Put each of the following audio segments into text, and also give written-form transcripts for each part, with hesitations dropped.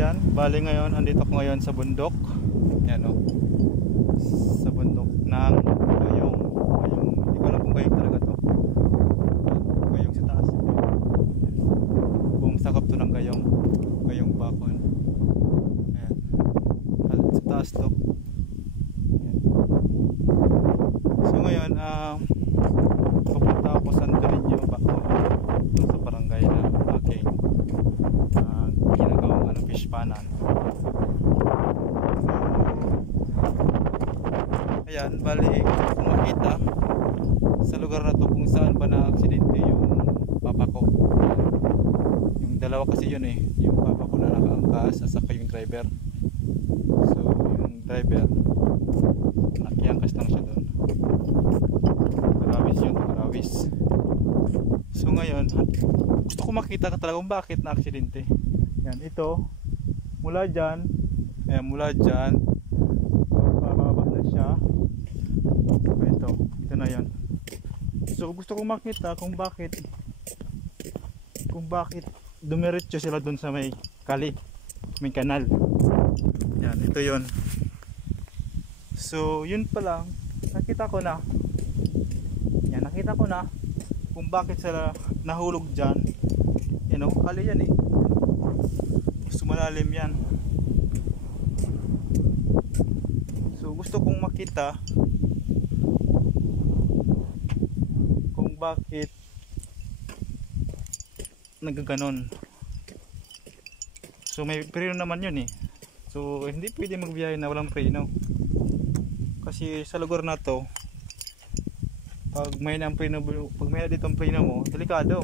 yan, bali ngayon andito ko ngayon sa bundok. Yan o, sa bundok ng Gayong. Hindi ko alam kung Gayong talaga to. Gayong sa taas. Buong sakop to ng Gayong. Gayong Bakon. Ayan, sa taas to. Ayan. So ngayon pupunta ako sa Sandoño Bakon, sa barangay na aking ginagawang fish panan. Ayan, bali kung makita sa lugar na to kung saan ba na aksidente yung papa ko. Yung dalawa kasi yun yung papa ko na nakaangkas at saka yung driver. So yung driver nakiangkas lang siya doon. Marawis yun, marawis. So ngayon gusto ko makita talaga kung bakit na aksidente. Yan, ito mula dyan, ayan, mula dyan bababa na siya. Ito na yan. So gusto kong makita kung bakit dumiretso sila dun sa may kali, may kanal. Yan, ito yon. So yun pa lang, nakita ko na kung bakit sila nahulog dyan. Kali yan gusto malalim yan. So gusto kong makita kung bakit nagaganon. So may preno naman yun so hindi pwede magbiyahe na walang preno, kasi sa lugar na to pag may na dito ang preno mo, delikado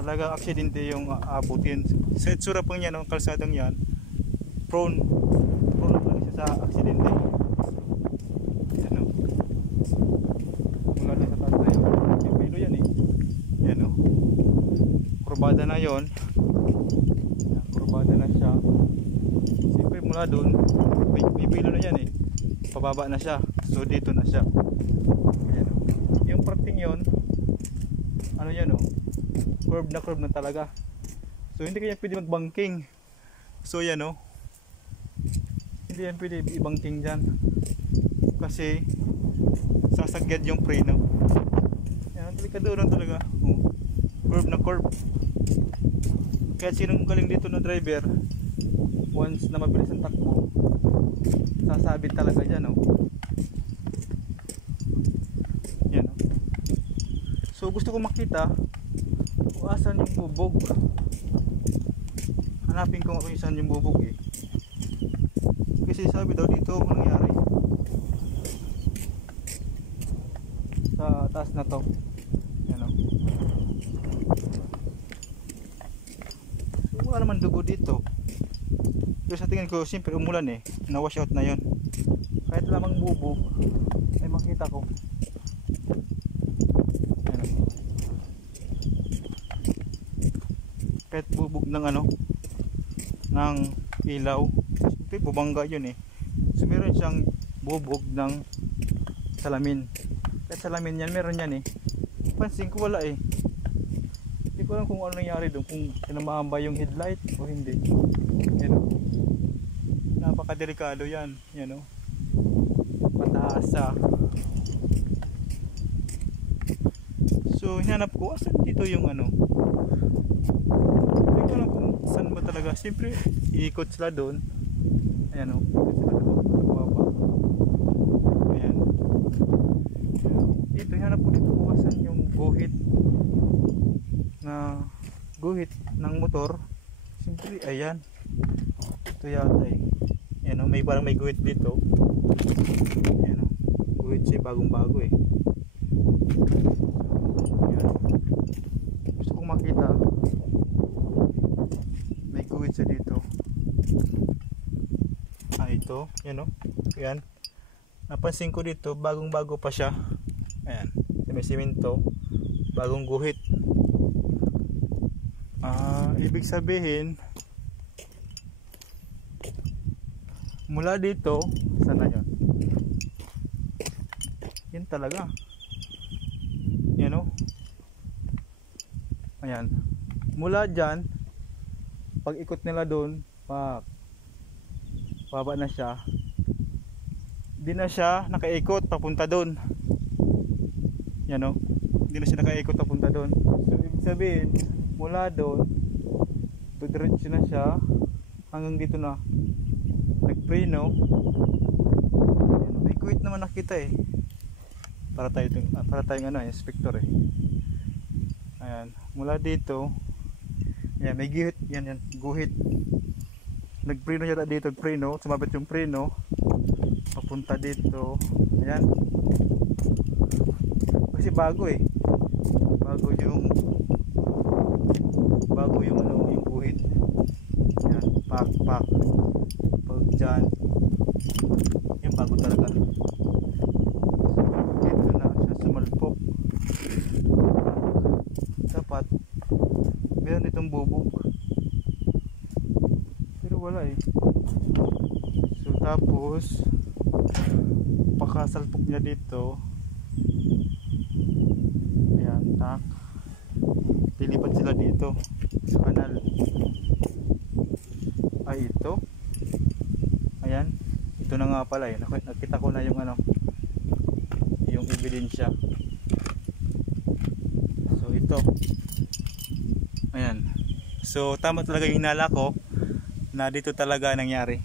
talaga, aksidente yung aabutin. Sa itsura pang yan, kalsadang yan, prone talaga siya sa aksidente. Mula na sa taas na yun, yung pilo yan yan kurbada na yun, kurbada na siya. Siyempre mula dun may pilo na yan pababa na siya, so dito na siya. Yung parting yun, yan curve na talaga. So hindi kaya pwede magbangking. So yan hindi yan pwede ibangking dyan, kasi sasagyad yung preno. Yan, delikado rin talaga. Curve. Kaya sinong galing dito na driver, once na mabilis ang takbo, sasabit talaga dyan yan So gusto ko makita kung asan yung bubog. Hanapin ko kung saan yung bubog kasi sabi daw dito kung nangyari sa taas na to. Yan so wala naman dugo dito, pero sa tingin ko siyempre umulan na wash out na yon. Kahit lamang bubog ay makita ko. Kahit bubog ng ng ilaw, siyempre bubangga yun so meron siyang bubog ng salamin. Kahit salamin yan, meron yan pansin ko wala hindi ko alam kung ano nangyari doon, kung tinamaan ba yung headlight o hindi. Napakadelikado yan mataasa. So hinanap ko asan dito yung hindi ko alam kung saan ba talaga. Siyempre iikot sila doon, ikot sila doon sa baba. Ayan, dito hinanap ko dito kung asan yung guhit ng motor. Siyempre ayan, ito yata may parang may guhit dito. Guhit siya, bagong bago gusto kong makita, may guhit siya dito. Ito yan, napansin ko dito, bagong bago pa siya. Ayan, may simento, bagong guhit. Ibig sabihin mula dito, sana yun talaga ayan, mula dyan pag ikot nila doon, baba na siya. Hindi na siya nakaikot papunta doon. Yan o. Hindi na siya nakaikot papunta doon. So ibig sabihin, mula doon, diretso na siya hanggang dito na. Nagpreno. May kuwit naman nakita eh. Para tayong inspector eh. Ayan, mula dito. Ayan, may guhit. Yan, guhit. Nagpreno siya dito, preno, sumabit yung preno papunta dito. Ayan. Kasi bago eh. Bago yung yung guhit. Ayan, pak. Pag dyan, yung bago talaga. Dito na siya sumalpok. Dapat meron ditong bubog. Pero wala eh. So tapos pakasalpok niya dito. Ayan, tak. Lilipat sila dito sa kanal. Ay, ito. Ayan. Ito na nga pala eh. Nakita ko na yung yung ebidensya. So ito. Ayan. So tama talaga yung hinala ko na dito talaga nangyari.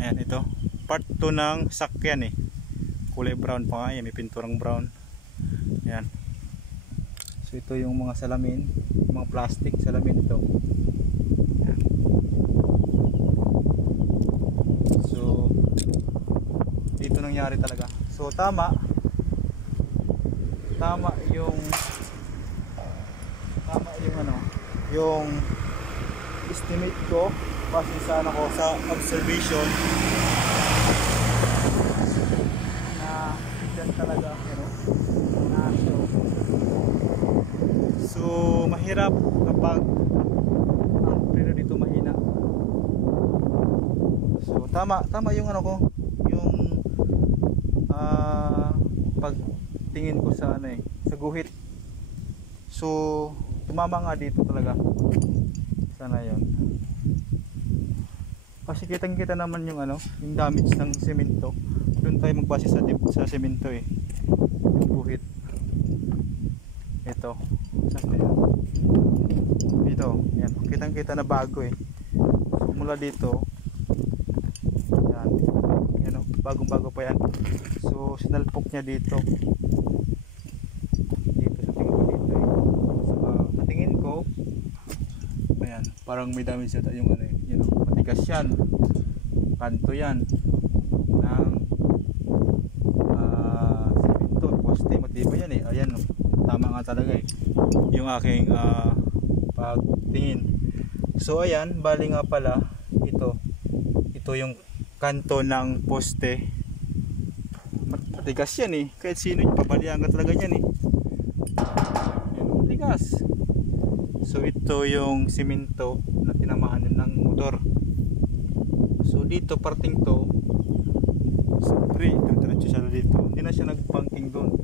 Ayan, ito. Part 2 ng sakyan eh. Kulay brown pa nga. Ayan, may pinturang brown. Ayan. So ito yung mga salamin, mga plastic salamin ito. Ayan. So dito nangyari talaga. So tama yung yung estimate ko base sa sa observation na dyan talaga so mahirap kapag ang preno dito mahina. So tama yung ko yung pagtingin ko sa sa guhit. So tumama nga dito talaga. Sana yun. Kasi kitang-kita naman yung yung damage ng semento. Doon tayo magbase sa semento eh. Yung guhit. Ito. Saan yan? Dito. Yan. Kitang-kita na bago eh. So, mula dito. Yan. Yan o. Bagong-bago pa yan. So sinalpok niya dito. Sa tingin ko ayan, parang may damage yata yung matigas yan, kanto yan ng simento, poste, matibay yan eh. Ayan, tama nga talaga eh yung aking pagtingin. So ayan, bali nga pala ito yung kanto ng poste. Matigas yan eh, kahit sino yung pabalihan ka talaga yan eh. Ayan, matigas. So ito yung simento na tinamaan ng motor. So dito parting to, siyempre diretso siya dito. Hindi na siya nagbanking doon.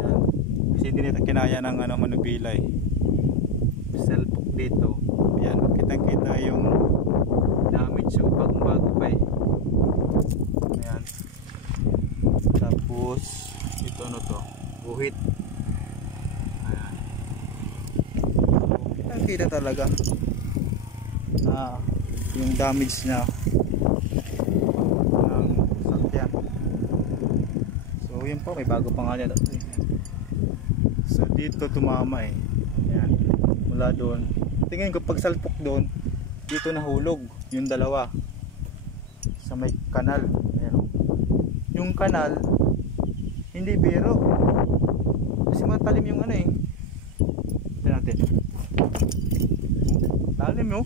Yan. Kasi hindi nila kinaya ng manubilay. Selpok dito. Yan, kita-kita yung damage. So bagong-bago pa eh. Ayan. Tapos ito to, guhit. Kita talaga na yung damage niya ng sakyan. So yun po, may bago pa nga yan. So dito tumama eh. Ayan. Mula doon, tingin ko pag salpok doon, dito nahulog yung dalawa sa may kanal. Ayan. Yung kanal hindi biro kasi matalim yung eh. Tignan natin. Lalim mo.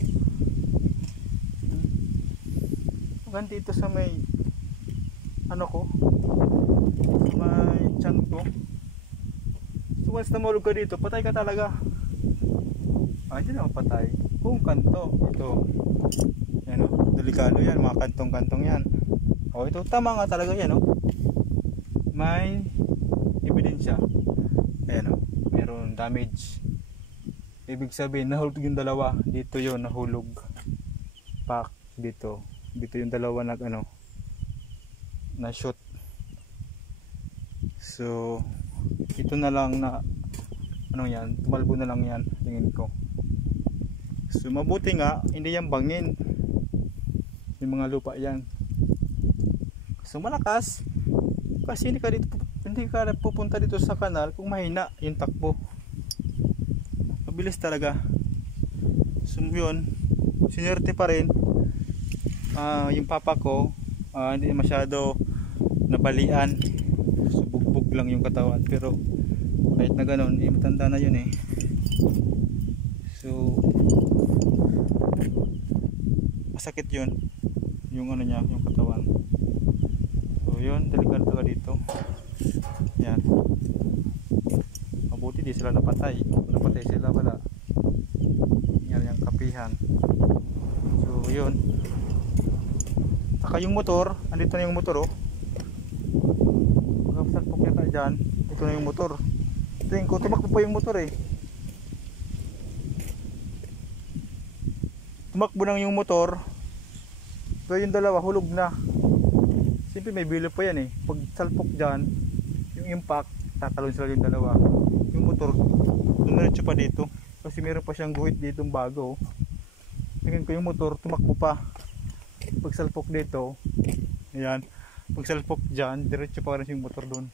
Hanggang dito sa may ko, sa may tiyan ko. So once na mahulog ka dito, patay ka talaga. Hindi naman patay. Kung kanto, ito. Yan delikado yan, mga kantong-kantong yan. Ito tama nga talaga yan may ebidensya. Ayan meron damage. ibig sabihin nahulog yung dalawa. Dito yon nahulog. Pak dito. Dito yung dalawa na shoot. So ito na lang na yan, tumalbo na lang yan tingin ko. So mabuti nga hindi yan bangin. Yung mga lupa yan. So malakas kasi hindi ka pupunta dito sa kanal kung mahina yung takbo. Mabilis talaga. So yun, sinerte pa rin. Yung papa ko hindi masyado nabalian. So bugbog lang yung katawan, pero kahit na ganon, matanda na yun eh. So masakit yun yung niya, yung katawan. So yun, delikado ka dito. Yan, mabuti di sila napatay sila, wala yan yung kapihan. So yun, saka yung motor, andito na yung motor oh. Magkasalpok yata dyan, ito na yung motor. Tingin ko tumakbo pa yung motor eh. Tumakbo lang yung motor, pero yung dalawa hulog na. Siyempre may bilo pa yan eh. Pag salpok dyan, yung impact, tatalon sila yung dalawa. Yung motor, dumiretso pa dito. Kasi meron pa siyang guhit dito bago. Tingin ko yung motor, tumakbo pa. Pag salpok dito, ayan. Pag salpok dyan, diretso pa rin yung motor doon.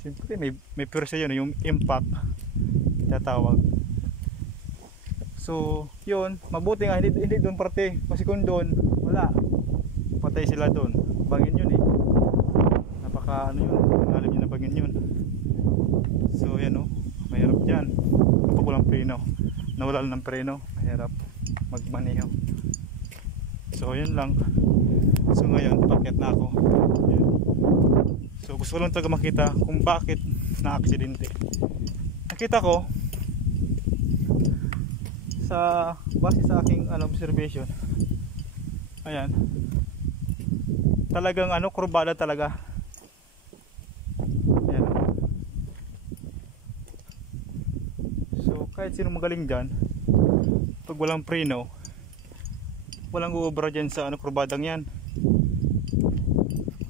Siyempre may pwersa yun, yung impact tatawag. So yun, mabuti nga hindi doon parte. Kasi kung doon, wala, patay sila doon. Bangin yun eh. Napaka yun, alam nyo na bangin yun. So yan oh, mahirap dyan kapag walang preno. Nawala ng preno, mahirap magmaneho. So yun lang. So ngayon, paket na ako. Yan. So gusto ko lang talaga makita kung bakit na-aksidente. Nakita ko base sa aking observation. Ayan. Talagang kurbada talaga. Ayan. So kahit sino magaling dyan, pag walang preno, walang uubra dyan sa kurbadang yan.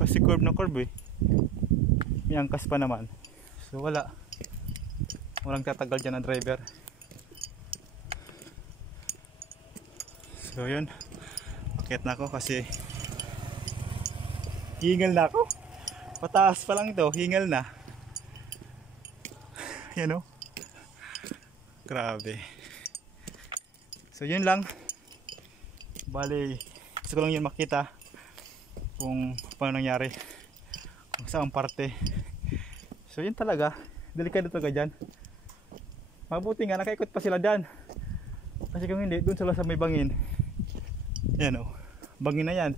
Kasi curve na curve eh. May angkas pa naman. So walang tatagal dyan ang driver. So yun, akit na ako kasi hingal na ako. Pataas pa lang ito, hingal na. Yan o. Grabe. So yun lang. Bali, gusto ko lang yun makita kung paano nangyari, kung saan parte. So yun talaga, delikado talaga dyan. Mabuti nga nakaikot pa sila dyan. Kasi kung hindi, dun sila sa may bangin. Yan o, bangin na yan.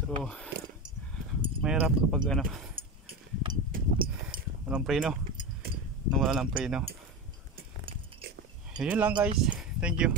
So mahirap kapag walang preno, nawala ng preno. Yun lang guys, thank you.